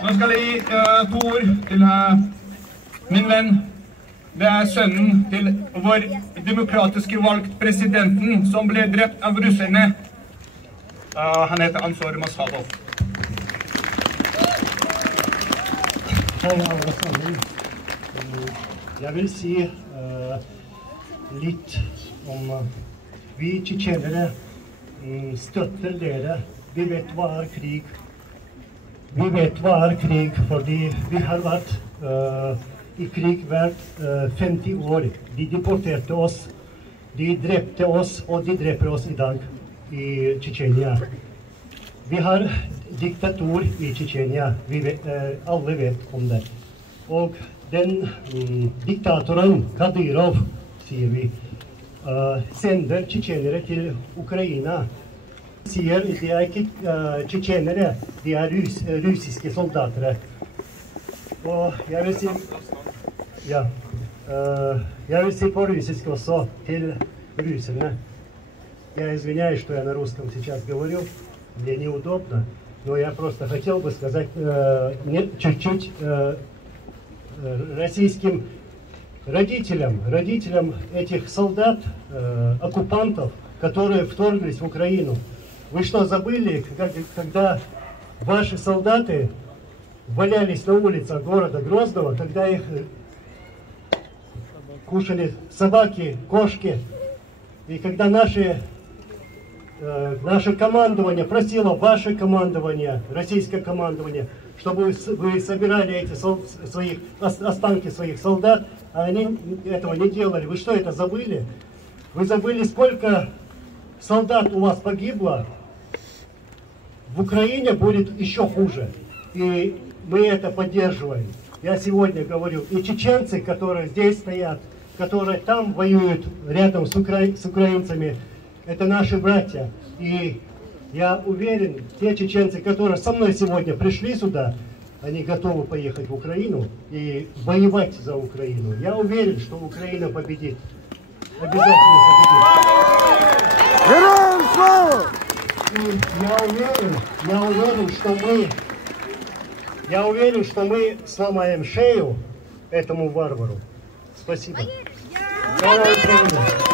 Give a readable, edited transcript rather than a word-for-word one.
Nå skal jeg gi 2 ord til min venn. Det sønnen til vår demokratisk valgt presidenten som ble drept av russerne. Han heter Ansar Maskhadov. Hei, alle sammen. Jeg vil si litt om vi tsjetsjenere støtter dere. Vi vet hva er krig. Vi vet hva er krig fordi vi har vært i krig hvert 50 år. De deporterte oss, de drepte oss, og de dreper oss i dag i Tsjetsjenia. Vi har diktatur i Tsjetsjenia. Alle vet om det. Og den diktatoren, Kadyrov, sier vi, sender tsjetsjenere til Ukraina. Sier de er ikke tsjetsjenere, de er russiske soldater. Og jeg vil si, ja, jeg vil si på russisk også til russerne. Я извиняюсь, что я на русском сейчас говорю, мне неудобно, но я просто хотел бы сказать чуть-чуть российским родителям этих солдат, оккупантов, которые вторглись в Украину. Вы что, забыли, когда ваши солдаты валялись на улицах города Грозного, когда их кушали собаки, кошки, и когда наше командование просило, ваше командование, российское командование, чтобы вы собирали эти останки своих солдат, а они этого не делали. Вы что, это забыли? Вы забыли, сколько солдат у вас погибло? В Украине будет еще хуже. И мы это поддерживаем. Я сегодня говорю, и чеченцы, которые здесь стоят, которые там воюют рядом с украинцами, это наши братья. И я уверен, те чеченцы, которые со мной сегодня пришли сюда, они готовы поехать в Украину и воевать за Украину. Я уверен, что Украина победит. Обязательно победит. Героям слава! Я уверен, что мы сломаем шею этому варвару. Спасибо. Слава Украине!